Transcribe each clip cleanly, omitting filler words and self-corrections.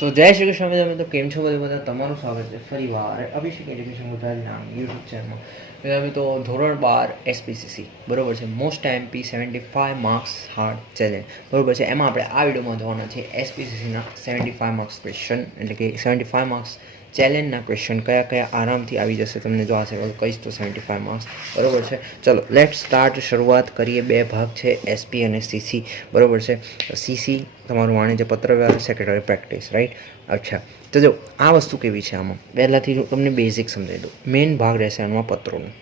સો જય શ્રી કૃષ્ણ બધા મિત્રો, કેમ છો બધા? તમારું સ્વાગત છે ફરીવાર અભિષેક એજ્યુકેશન ગુજરાતી નામની યુટ્યુબ ચેનલમાં. હવે તો ધોરણ 12 એસપીસીસી બરોબર છે, most MP 75 marks hard challenge બરોબર છે. એમાં આપણે આ વિડીયોમાં જોવાના છે એસપીસીસીના 75 માર્ક્સ ક્વેશ્ચન, એટલે કે 75 માર્ક્સ ચેલેન્જના ક્વેશ્ચન કયા કયા આરામથી આવી જશે તમને. જો આ છે કહીશ તો 75 માર્ક્સ બરોબર છે. ચલો લેટ સ્ટાર્ટ, શરૂઆત કરીએ. બે ભાગ છે એસપી અને સીસી બરોબર છે. સીસી તમારું વાણિજ્ય પત્ર વ્યવહાર, સેક્રેટરી પ્રેક્ટિસ, રાઈટ. અચ્છા, તો જો આ વસ્તુ કેવી છે, આમાં પહેલાંથી જો તમને બેઝિક સમજાવી દઉં. મેઇન ભાગ રહેશે આમાં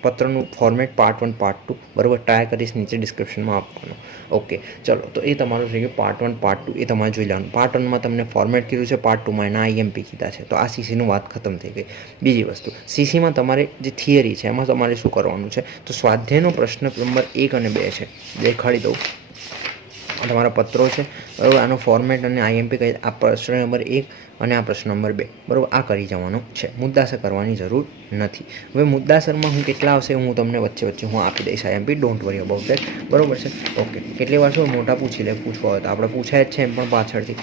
પત્રનું ફોર્મેટ પાર્ટ 1 પાર્ટ 2 બરાબર. ટ્રાય કરીશ નીચે ડિસ્ક્રિપ્શનમાં આપવાનો. ઓકે ચલો, તો એ તમારું થઈ ગયું પાર્ટ 1 પાર્ટ 2, એ તમારે જોઈ લેવાનું. પાર્ટ 1માં તમને ફોર્મેટ કીધું છે, પાર્ટ 2માં એના આઈએમપી કીધા છે. તો આ સીસીનું વાત ખતમ થઈ ગઈ. બીજી વસ્તુ, સીસીમાં તમારે જે થિયરી છે એમાં તમારે શું કરવાનું છે, તો સ્વાધ્યાયનો પ્રશ્ન નંબર 1 અને 2 છે, દેખાડી દઉં. તમારા પત્રો છે બરાબર, આનો ફોર્મેટ અને આઈએમપી કહી, આ પ્રશ્ન નંબર 1 અને આ પ્રશ્ન નંબર 2 બરાબર, આ કરી જવાનું છે. મુદ્દાસર કરવાની જરૂર નથી. હવે મુદ્દાસરમાં હું કેટલા આવશે હું તમને વચ્ચે હું આપી દઈશ IMP, don't worry about that બરાબર છે. ઓકે, કેટલી વાર શું મોટા પૂછી લે, પૂછવા હોય તો આપણે પૂછાય જ છે એમ પણ પાછળથી,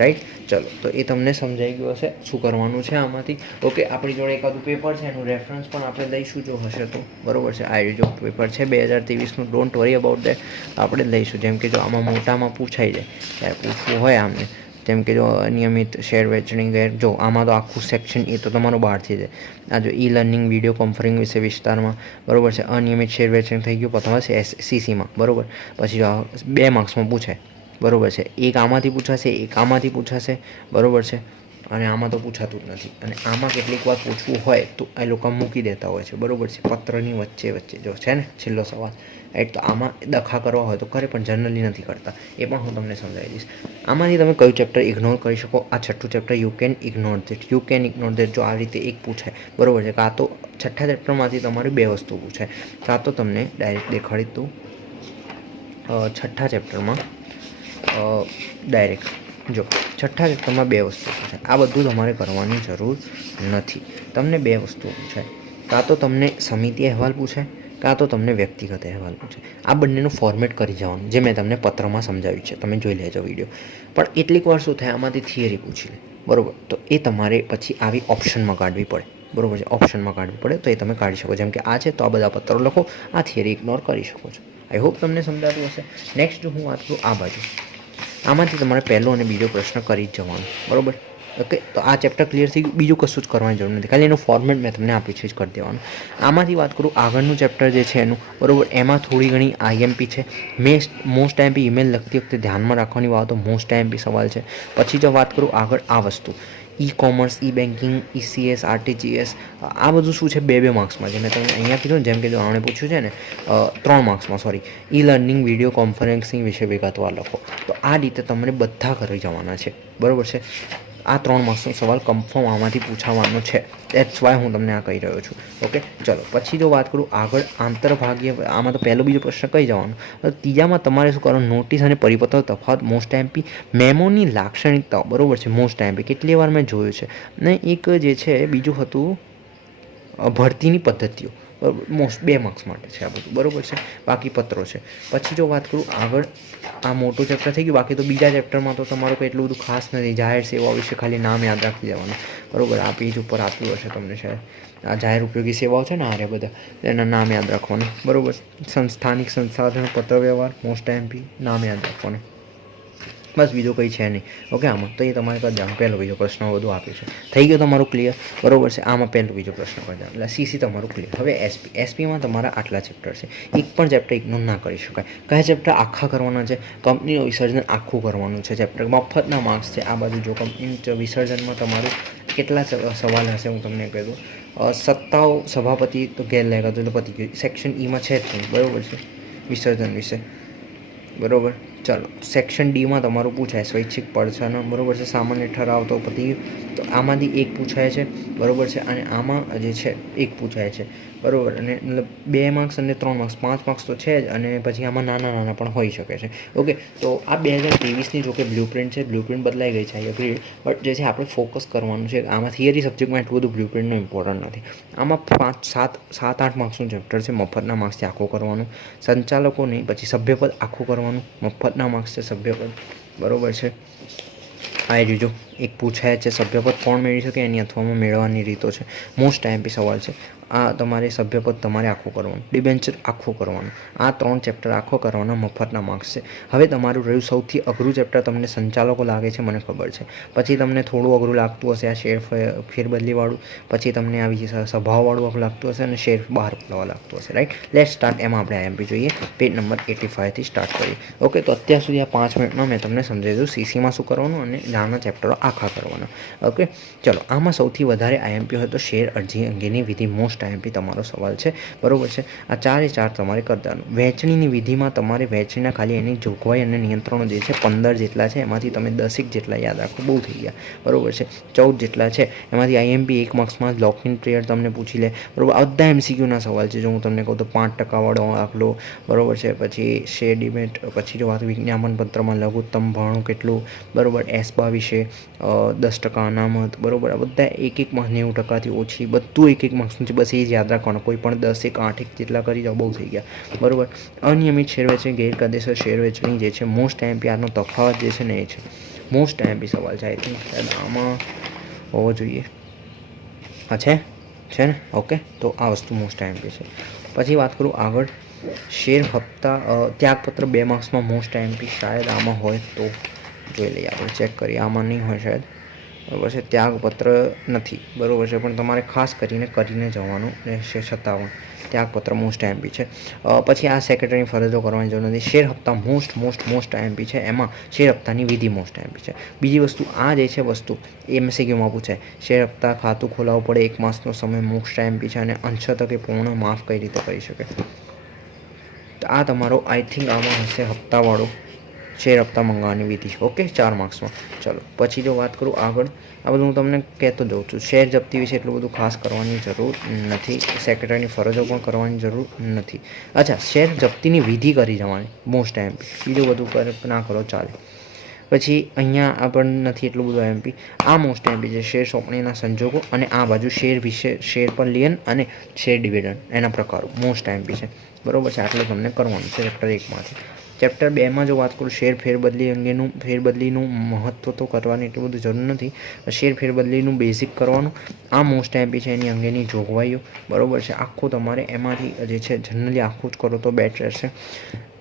રાઈટ. ચલો, તો એ તમને સમજાઈ ગયું હશે શું કરવાનું છે આમાંથી. ઓકે, આપણી જોડે એકાદું પેપર છે, એનું રેફરન્સ પણ આપણે લઈશું જો હશે તો બરાબર છે. આ જો પેપર છે 2023નું, ડોન્ટ વરી અબાઉટ ધેટ, આપણે લઈશું. જેમ કે જો આમાં મોટામાં પૂછાઈ જાય, ત્યારે પૂછવું હોય આમને, જેમ કે જો નિયમિત શેર વેચણી ગેર, જો આમાં તો આખું સેક્શન એ તો તમારું બહારથી છે. આ જો ઈ લર્નિંગ વિડીયો કોન્ફરન્સિંગ વિશે વિસ્તારમાં બરાબર છે. અનિયમિત શેર વેચણી થઈ ગયું પ્રથમ સીસીમાં બરાબર. પછી જો 2 માર્ક્સમાં પૂછાય બરાબર છે. એક આમાંથી પૂછાશે, એક આમાંથી પૂછાશે બરાબર છે. અને આમાં તો પૂછાતું જ નથી. અને આમાં કેટલીક વાર પૂછવું હોય તો એ લોકો મૂકી દેતા હોય છે બરાબર છે, પત્રની વચ્ચે જો છે ને છેલ્લો સવાલ, રાઈટ. તો આમાં દખા કરવા હોય તો કરે, પણ જનરલી નથી કરતા. એ પણ હું તમને સમજાવી દઈશ. આમાંથી તમે કયું ચેપ્ટર ઇગ્નોર કરી શકો? આ છઠ્ઠું chapter you can ignore that. જો આ રીતે એક પૂછાય બરાબર છે, કાં તો છઠ્ઠા ચેપ્ટરમાંથી તમારે 2 વસ્તુ પૂછાય, કાં તો તમને ડાયરેક્ટ દેખાડી દઉં. છઠ્ઠા ચેપ્ટરમાં ડાયરેક્ટ જો છઠ્ઠા ચેપ્ટરમાં 2 વસ્તુ પૂછાય. આ બધું તમારે કરવાની જરૂર નથી. તમને 2 વસ્તુ પૂછાય, કાં તો તમને સમિતિ અહેવાલ પૂછાય, કાં તો તમને વ્યક્તિગત અહેવાલ પૂછાય. આ બંનેનું ફોર્મેટ કરી જવાનું, જે મેં તમને પત્રમાં સમજાવ્યું છે, તમે જોઈ લેજો વિડીયો. પણ કેટલીક વાર શું થાય, આમાંથી થિયરી પૂછી લે બરાબર, તો એ તમારે પછી આવી ઓપ્શનમાં કાઢવી પડે બરાબર છે. ઓપ્શનમાં કાઢવી પડે તો એ તમે કાઢી શકો. જેમ કે આ છે તો આ બધા પત્રો લખો, આ થિયરી ઇગ્નોર કરી શકો છો. આઈ હોપ તમને સમજાતું હશે. નેક્સ્ટ હું વાત કરું આ બાજુ, આમાંથી તમારે પહેલો અને બીજો પ્રશ્ન કરી જ જવાનો બરાબર. ઓકે, તો આ ચેપ્ટર ક્લિયર થઈ ગયું. બીજું કશું જ કરવાની જરૂર નથી, ખાલી એનું ફોર્મેટ મેં તમને આપ્યું છે જ કરી દેવાનું. આમાંથી વાત કરું આગળનું ચેપ્ટર જે છે એનું બરાબર, એમાં થોડી ઘણી આઈએમપી છે. મોસ્ટ આઈએમપી ઈમેલ લખતી વખતે ધ્યાનમાં રાખવાની વાત તો મોસ્ટ આઈએમપી સવાલ છે. પછી જો વાત કરું આગળ આ વસ્તુ, ઈ કોમર્સ, ઈ બેન્કિંગ, ઈસીએસ, આરટીજીએસ, આ બધું શું છે 2 માર્ક્સમાં છે. મેં તમને અહીંયા કીધું ને, જેમ કે આણે પૂછ્યું છે ને 3 માર્ક્સમાં, sorry, e learning video conferencing વિશે વિગતવાર લખો. તો આ રીતે તમને બધા કરી જવાના છે બરાબર છે. આ 3 માર્ક્સનો સવાલ કન્ફર્મ આમાંથી પૂછાવાનો છે. દેટ્સ વાય હું તમને આ કહી રહ્યો છું. ઓકે ચલો, પછી જો વાત કરું આગળ આંતરભાગીય, આમાં તો પહેલો બીજો પ્રશ્ન કહી જવાનો. ત્રીજામાં તમારે શું કરવાનું, નોટિસ અને પરિપત્ર તફાવત, મોસ્ટ એમપી, મેમોની લાક્ષણિકતાઓ બરાબર છે. મોસ્ટ એમપી કેટલી વાર મેં જોયું છે. ને એક જે છે બીજું હતું ભરતીની પદ્ધતિઓ, મોસ્ટ 2 માર્ક્સ માટે છે આ બધું બરાબર છે. બાકી પત્રો છે. પછી જો વાત કરું આગળ, આ મોટું ચેપ્ટર થઈ ગયું. બાકી તો બીજા ચેપ્ટરમાં તો તમારું કંઈ એટલું બધું ખાસ નથી. જાહેર સેવાઓ વિશે ખાલી નામ યાદ રાખી દેવાનું બરાબર. આ પેજ ઉપર આપ્યું હશે તમને શાયદ, આ જાહેર ઉપયોગી સેવાઓ છે ને આરે બધા, એના નામ યાદ રાખવાનું બરાબર. સ્થાનિક સંસાધન પત્ર વ્યવહાર, મોસ્ટ એમપી, નામ યાદ રાખવાનું, બસ બીજું કંઈ છે નહીં. ઓકે, આમાં તો એ તમારે કરી દેવાનું. પહેલો બીજો પ્રશ્ન બધું આપ્યું છે. થઈ ગયો તમારું ક્લિયર બરાબર છે. આમાં પહેલો બીજો પ્રશ્ન કરી દેવાનો, એટલે સીસી તમારું ક્લિયર. હવે એસપીમાં તમારા આટલા ચેપ્ટર છે. એક પણ ચેપ્ટર ઇગ્નોર ના કરી શકાય. કયા ચેપ્ટર આખા કરવાના છે? કંપનીનું વિસર્જન આખું કરવાનું છે ચેપ્ટર, મફતના માર્ક્સ છે. આ બાજુ જો કંપની વિસર્જનમાં તમારું કેટલા સવાલ હશે હું તમને કહી દઉં. 57 સભાપતિ તો ગેરલાયક હતું, એટલે પતી ગયું. સેક્શન ઈમાં છે જ નહીં બરાબર છે વિસર્જન વિશે બરાબર. ચાલો, સેક્શન ડીમાં તમારું પૂછાય સ્વૈચ્છિક પડછાનો બરાબર છે. સામાન્ય ઠરાવ તો પતી ગયું. તો આમાંથી એક પૂછાય છે બરાબર છે, અને આમાં જે છે એક પૂછાય છે બરાબર. અને મતલબ 2 માર્ક્સ અને 3 માર્ક્સ, 5 માર્ક્સ તો છે જ. અને પછી આમાં નાના પણ હોઈ શકે છે. ઓકે, તો આ 2023ની જો કે બ્લુપ્રિન્ટ છે, બ્લુપ્રિન્ટ બદલાઈ ગઈ છે, આઈ અગ્રી. બટ જે છે આપણે ફોકસ કરવાનું છે. આમાં થિયરી સબ્જેક્ટમાં એટલું બધું બ્લુપ્રિન્ટનું ઇમ્પોર્ટન્ટ નથી. આમાં 7-8 માર્ક્સનું ચેપ્ટર છે, મફતના માર્ક્સથી આખું કરવાનું. સંચાલકો નહીં, પછી સભ્યપદ આખું કરવાનું, મફતના માર્ક્સ છે સભ્યપદ બરાબર છે. આવી રીજો એક પૂછાય છે, સભ્યપદ કોણ મેળવી શકે એની અથવામાં મેળવવાની રીતો છે. મોસ્ટ આઈએમપી સવાલ છે. આ તમારે સભ્યપદ તમારે આખું કરવાનું, ડિબેન્ચર આખું કરવાનું, આ 3 ચેપ્ટર આખો કરવાના, મફતના માર્ક્સ છે. હવે તમારું રહ્યું સૌથી અઘરું ચેપ્ટર, તમને સંચાલકો લાગે છે મને ખબર છે, પછી તમને થોડું અઘરું લાગતું હશે આ શેર ફેરબદલીવાળું, પછી તમને આવી સભાઓવાળું અઘરું લાગતું હશે અને શેર બહાર પડવા લાગતું હશે, રાઈટ. Late start. એમાં આપણે આઈએમપી જોઈએ, પેજ નંબર 85થી સ્ટાર્ટ કરીએ. ઓકે, તો અત્યાર સુધી આ 5 મિનિટમાં મેં તમને સમજાવી દઉં સીસીમાં શું કરવાનું અને નાના ચેપ્ટરો આખા કરવાના. ઓકે, ચલો. આમાં સૌથી વધારે આઈએમપી હોય તો શેર અરજી અંગેની વિધિ, મોસ્ટ આઈએમપી તમારો સવાલ છે, બરોબર છે. આ 4 એ 4 તમારે કરવાનું. વહેંચણીની વિધિમાં તમારે વહેંચણીના ખાલી એની જોગવાઈ અને નિયંત્રણો જે છે 15 જેટલા છે, એમાંથી તમે 10 જેટલા યાદ રાખો, બહુ થઈ ગયા, બરોબર છે. 14 જેટલા છે એમાંથી આઈએમપી 1 માર્ક્સમાં લોકિન પીરિયડ તમને પૂછી લે, બરોબર. આ બધા એમસીક્યુના સવાલ છે. જો હું તમને કહું તો 5% વાળો દાખલો, બરોબર છે. પછી શેર ડિબેટ, પછી જો વાત વિજ્ઞાપન પત્રમાં લઘુત્તમ ભાણું કેટલું, બરોબર. એસબા વિશે 10% અનામત, બરોબર. આ બધા 1 માર્ક્સ, 90%થી ઓછી, બધું 1 માર્ક્સનું છે. બસ એ જ યાદ રાખવાનું. કોઈ પણ 10, 1, 8 જેટલા કરી જાઓ, બહુ થઈ ગયા, બરોબર. અનિયમિત શેર વેચણી, ગેરકાયદેસર શેર વેચણી જે છે મોસ્ટ આઈએમપી, આનો તફાવત જે છે ને એ છે મોસ્ટ આઈએમપી સવાલ છે. આઈ થિંક આમાં હોવો જોઈએ. હા, છે ને? ઓકે, તો આ વસ્તુ મોસ્ટ આઈએમપી છે. પછી વાત કરું આગળ, શેર હપ્તા ત્યાગપત્ર 2 માર્ક્સમાં મોસ્ટ આઈએમપી શાયદ આમાં હોય તો જોઈ લઈએ, આપણે ચેક કરીએ. આમાં નહીં હોય શાયદ, બરાબર છે. ત્યાગપત્ર નથી, બરાબર છે, પણ તમારે ખાસ કરીને જવાનું રહેશે. 57 ત્યાગપત્ર મોસ્ટ આઈએમપી છે. પછી આ સેક્રેટરીની ફરજો કરવાની જરૂર નથી. શેર હપ્તા મોસ્ટ આઈએમપી છે. એમાં શેર હપ્તાની વિધિ મોસ્ટ આઈએમપી છે. બીજી વસ્તુ આ જે છે વસ્તુ એમસીક્યુમાં પૂછાય. શેર હપ્તા ખાતું ખોલાવવું પડે, 1 માસનો સમય મોસ્ટ આઈએમપી છે. અને અંશતઃ કે પૂર્ણ માફ કઈ રીતે કરી શકે, તો આ તમારો આઈ થિંક આમાં હશે હપ્તાવાળો, શેર હપ્તા મંગાવવાની વિધિ. ઓકે, 4 માર્ક્સમાં. ચલો, પછી જો વાત કરું આગળ, આ બધું હું તમને કહેતો જાઉં છું. શેર જપ્તી વિશે એટલું બધું ખાસ કરવાની જરૂર નથી. સેક્રેટરીની ફરજો પણ કરવાની જરૂર નથી. અચ્છા, શેર જપ્તીની વિધિ કરી જવાની મોસ્ટ આઈએમપી, બીજું બધું ના કરો ચાલે. પછી અહીંયા આપણને નથી એટલું બધું આઈએમપી. આ મોસ્ટ આઈએમપી છે. શેર સોંપણીના સંજોગો, અને આ બાજુ શેર વિશે, શેર પર લિયન અને શેર ડિવિડન્ડ એના પ્રકારો મોસ્ટ આઈએમપી છે, બરોબર છે. આટલું તમને કરવાનું છે ચેપ્ટર 1માંથી. ચેપ્ટર 2માં જો વાત કરું, શેર ફેરબદલી અંગેનું, ફેરબદલીનું મહત્ત્વ તો કરવાની એટલું બધું જરૂર નથી. શેર ફેરબદલીનું બેઝિક કરવાનું, આ મોસ્ટ આઈએમપી છે. એની અંગેની જોગવાઈઓ, બરોબર છે. આખું તમારે એમાંથી જે છે જનરલી આખું જ કરો તો બેટર રહેશે.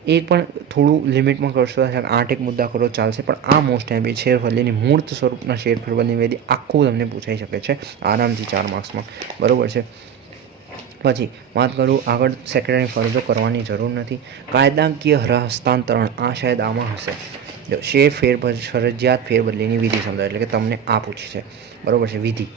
એ પણ થોડું લિમિટમાં કરશો, 8 મુદ્દા કરો ચાલશે, પણ આ મોસ્ટ આઈએમપી શેર ફેરબદલી મૂર્ત સ્વરૂપના શેર ફેરબદલી વિધિ આખું તમને પૂછાઈ શકે છે આરામથી 4 માર્ક્સમાં, બરોબર છે. પછી વાત કરું આગળ, સેક્રેટરીની ફરજો કરવાની જરૂર નથી. કાયદાકીય હસ્તાંતરણ, આ શાયદ આમાં હશે. શેર ફરજિયાત ફેરબદલીની વિધિ સમજાય, એટલે કે તમને આ પૂછી છે, બરોબર છે, વિધિ,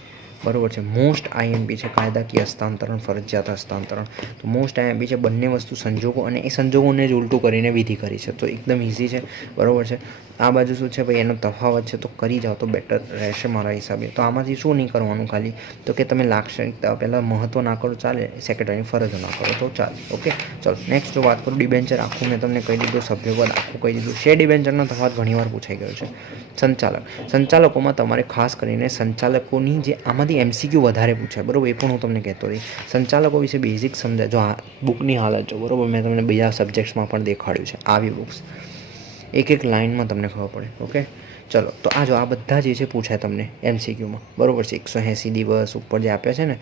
બરોબર છે. મોસ્ટ આઈએમપી છે કાયદાકીય હસ્તાંતરણ, ફરજિયાત હસ્તાંતરણ. તો મોસ્ટ આઈએમપી છે બંને વસ્તુ સંજોગો, અને એ સંજોગોને જ ઉલટું કરીને વિધિ કરી છે, તો એકદમ ઇઝી છે, બરોબર છે. આ બાજુ શું છે ભાઈ, એનો તફાવત છે, તો કરી જાઓ તો બેટર રહેશે મારા હિસાબે. તો આમાંથી શું નહીં કરવાનું, ખાલી તો કે તમે લાક્ષણિકતા પહેલાં મહત્ત્વ ના કરો ચાલે, સેક્રેટરીની ફરજો ના કરો તો ચાલે. ઓકે, ચલો નેક્સ્ટ જો વાત કરું, ડિબેન્ચર આખું મેં તમને કહી દીધું, સભ્યપદ આખું કહી દીધું. શેર ડિબેન્ચરનો તફાવત ઘણીવાર પૂછાઈ ગયો છે. સંચાલકોમાં તમારે ખાસ કરીને સંચાલકોની જે આમાંથી એમસીક્યુ વધારે પૂછાય, બરાબર, એ પણ હું તમને કહેતો રહી. સંચાલકો વિશે બેઝિક સમજાય. જો આ બુકની હાલત જો, બરાબર, મેં તમને બીજા સબ્જેક્ટ્સમાં પણ દેખાડ્યું છે આવી બુક્સ, એક લાઇનમાં તમને ખબર પડે. ઓકે, ચલો. તો આ જો આ બધા જે છે પૂછાય તમને એમસીક્યુમાં, બરાબર છે. 180 દિવસ ઉપર જે આપ્યા છે ને,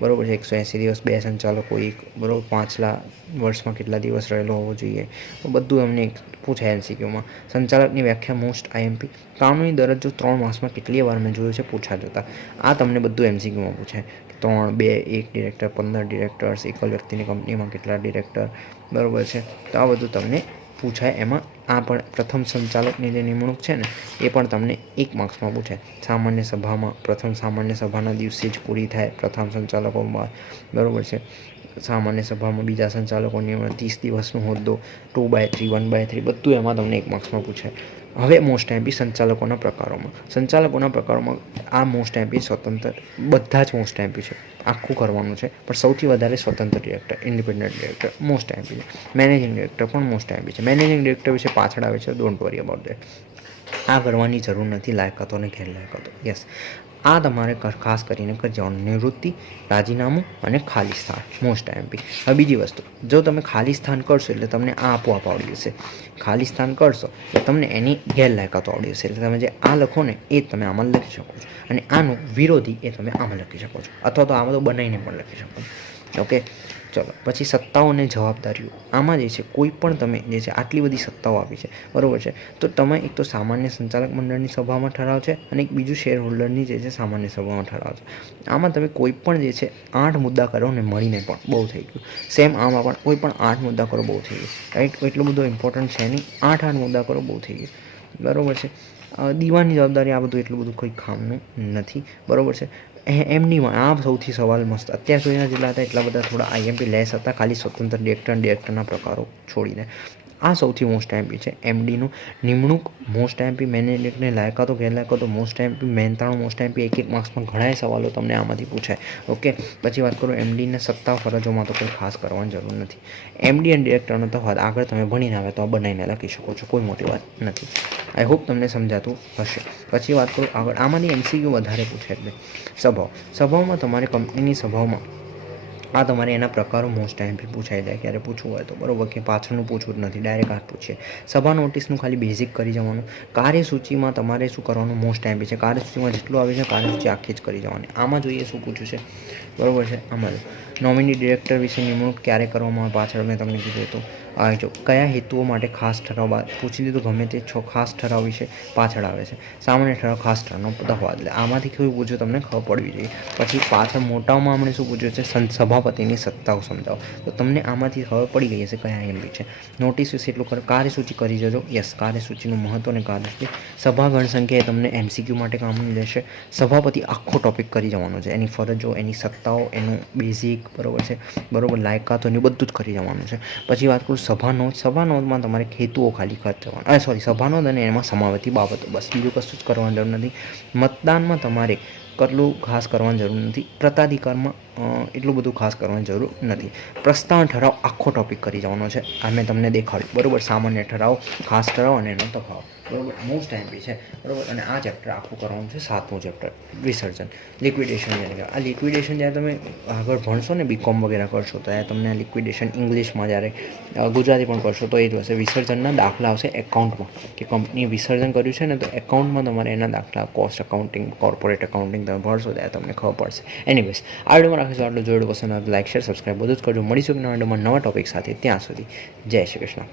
બરાબર છે, 180 દિવસ, 2 સંચાલકો, એક, બરાબર, 5 વર્ષમાં કેટલા દિવસ રહેલો હોવો જોઈએ, બધું એમને પૂછાય એમસીક્યુમાં. સંચાલકની વ્યાખ્યા મોસ્ટ આઈએમપી. કાનૂની દરજ્જો 3 માર્ક્સમાં કેટલી વાર મેં જોયું છે પૂછા જતા. આ તમને બધું એમસીક્યુમાં પૂછાય. 3, 2, 1 ડિરેક્ટર, 15 ડિરેક્ટર્સ, એકલ વ્યક્તિની કંપનીમાં કેટલા ડિરેક્ટર, બરાબર છે. તો આ બધું તમને પૂછાય. એમાં આ પણ પ્રથમ સંચાલકની જે નિમણૂક છે ને, એ પણ તમને 1 માર્ક્સમાં પૂછાય. સામાન્ય સભામાં પ્રથમ સામાન્ય સભાના દિવસે જ પૂરી થાય પ્રથમ સંચાલકોમાં, બરાબર છે. સામાન્ય સભામાં બીજા સંચાલકોની 30 દિવસનો હોદ્દો, 2/3, 1/3, બધું એમાં તમને 1 માર્ક્સમાં પૂછાય. હવે મોસ્ટ આઈએમપી સંચાલકોના પ્રકારોમાં આ મોસ્ટ આઈએમપી સ્વતંત્ર, બધા જ મોસ્ટ આઈએમપી છે, આખું કરવાનું છે, પણ સૌથી વધારે સ્વતંત્ર director, independent director most IMP છે. મેનેજિંગ ડિરેક્ટર પણ મોસ્ટ આઈએમપી છે. મેનેજિંગ ડિરેક્ટર વિશે પાછળ આવે છે, ડોન્ટ વરી અબાઉટ ધેટ. આ કરવાની જરૂર નથી, લાયકાતો અને ગેરલાયકાતો. યસ, આ તમારે ખાસ કરીને કરી જવાનું. નિવૃત્તિ, રાજીનામું અને ખાલી સ્થાન મોસ્ટ એમપી. હવે બીજી વસ્તુ, જો તમે ખાલી સ્થાન કરશો એટલે તમને આ આપોઆપ આવડી જશે. ખાલી સ્થાન કરશો એટલે તમને એની ગેરલાયકાતો આવડી જશે. એટલે તમે જે આ લખો ને એ તમે આમાં લખી શકો છો, અને આનું વિરોધી એ તમે આમાં લખી શકો છો, અથવા તો આમાં તો બનાવીને પણ લખી શકો છો. ઓકે, ચલો પછી સત્તાઓ અને જવાબદારીઓ. આમાં જે છે કોઈ પણ તમે જે છે આટલી બધી સત્તાઓ આપી છે, બરાબર છે, તો તમે એક તો સામાન્ય સંચાલક મંડળની સભામાં ઠરાવ છે, અને એક બીજું શેર હોલ્ડરની જે છે સામાન્ય સભામાં ઠરાવ છે. આમાં તમે કોઈ પણ જે છે 8 મુદ્દા કરો ને મળીને પણ બહુ થઈ ગયું. સેમ આમાં પણ કોઈ પણ 8 મુદ્દા કરો બહુ થઈ ગયું, રાઈટ. એટલું બધું ઇમ્પોર્ટન્ટ છે નહીં, 8 મુદ્દા કરો બહુ થઈ ગયું, બરાબર છે. દીવાની જવાબદારી આ બધું એટલું બધું કોઈ કામનું નથી, બરાબર છે. એમડીમાં આ સૌથી સવાલ મસ્ત. અત્યાર સુધીના જેટલા હતા એટલા બધા થોડા આઈએમપી લેસ હતા, ખાલી સ્વતંત્ર ડિરેક્ટરના પ્રકારો છોડીને. આ સૌથી મોસ્ટ એમપી છે. એમડીનું નિમણૂક મોસ્ટ એમપી, મેનેજરને લાયકાતો ગેરલાયકાતો મોસ્ટ એમપી, મહેનતાણું મોસ્ટ એમપી. એક માર્ક્સમાં ઘણા સવાલો તમને આમાંથી પૂછાય. ઓકે, પછી વાત કરું એમડીને સત્તા ફરજોમાં તો કોઈ ખાસ કરવાની જરૂર નથી. એમડી અને ડિરેક્ટરનો તો આગળ તમે ભણીને આવે તો બનાવીને લખી શકો છો, કોઈ મોટી વાત નથી. આઈ હોપ તમને સમજાતું હશે. પછી વાત કરું આગળ, આમાંથી એમસીક્યુ વધારે પૂછે. એટલે સભાઓમાં તમારે કંપનીની સભાઓમાં આ તમારે એના પ્રકારો મોસ્ટ એમપી પૂછાઈ જાય ક્યારે પૂછવું હોય તો, બરાબર, કે પાછળનું પૂછવું જ નથી, ડાયરેક્ટ આ પૂછીએ. સભા નોટિસનું ખાલી બેઝિક કરી જવાનું. કાર્યસૂચિમાં તમારે શું કરવાનું મોસ્ટ એમપી છે. કાર્યસૂચિમાં જેટલું આવે છે કાર્યસૂચિ આખી જ કરી જવાની. આમાં જોઈએ શું પૂછ્યું છે, બરાબર છે. આમાં નોમિની ડિરેક્ટર વિશે નિમણૂક ક્યારે કરવામાં આવે, પાછળ મેં તમને કીધું હતું. જો કયા હેતુઓ માટે ખાસ ઠરાવ પૂછી લીધું, ગમે તે ખાસ ઠરાવ વિશે પાછળ આવે છે. સામાન્ય ઠરાવ, ખાસ ઠરાવનો તફાવત. એટલે આમાંથી કેવું પૂછ્યું તમને ખબર પડવી જોઈએ. પછી પાછળ મોટામાં આપણે શું પૂછ્યું છે, સભાપતિની સત્તાઓ સમજાવો. તો તમને આમાંથી ખબર પડી ગઈ હશે કયા એમપી છે. નોટિસ વિશે એટલું કરો. કાર્યસૂચિ કરી જજો. યસ, કાર્યસૂચિનું મહત્વ અને કાર્યસૂચિ. સભા ગણ સંખ્યા એ તમને એમસીક્યુ માટે કામની લેશે. સભાપતિ આખો ટોપિક કરી જવાનો છે, એની ફરજો, એની સત્તાઓ, એનું બેઝિક, બરાબર છે, બરાબર, લાયકાતો એની બધું જ કરી જવાનું છે. પછી વાત કરું સભાનોંધમાં તમારે હેતુઓ ખાલી કરવાના, સભાનોંધ અને એમાં સમાવતી બાબતો, બસ, બીજું કશું જ કરવાની જરૂર નથી. મતદાનમાં તમારે કેટલું ખાસ કરવાની જરૂર નથી. પ્રતાધિકારમાં એટલું બધું ખાસ કરવાની જરૂર નથી. પ્રસ્તાવના ઠરાવ આખો ટોપિક કરી જવાનો છે, આ મેં તમને દેખાડ્યું, બરાબર. સામાન્ય ઠરાવ, ખાસ ઠરાવ અને એનો તફાવત, બરાબર, મોસ્ટ એમપી છે, બરાબર. અને આ ચેપ્ટર આખું કરવાનું છે, 7મું ચેપ્ટર વિસર્જન, લિક્વિડેશન. આ લિક્વિડેશન જ્યારે તમે આગળ ભણશો ને બીકોમ વગેરે કરશો તો તમને આ લિક્વિડેશન ઇંગ્લિશમાં જ્યારે ગુજરાતી પણ કરશો તો એ જ હશે. વિસર્જનના દાખલા આવશે એકાઉન્ટમાં, કે કંપનીએ વિસર્જન કર્યું છે ને તો એકાઉન્ટમાં તમારે એના દાખલા, કોસ્ટ એકાઉન્ટિંગ, કોર્પોરેટ એકાઉન્ટિંગ તમે ભણશો ત્યારે તમને ખબર પડશે. એનીવેઝ, આ વિડીયોમાં રાખીશું આટલું. જોયું પસંદ આવે લાઈક, શેર, સબસ્ક્રાઈબ બધું જ કરજો. મળીશું કે નવા વિડીયોમાં નવા ટોપિક સાથે. ત્યાં સુધી જય શ્રી કૃષ્ણ.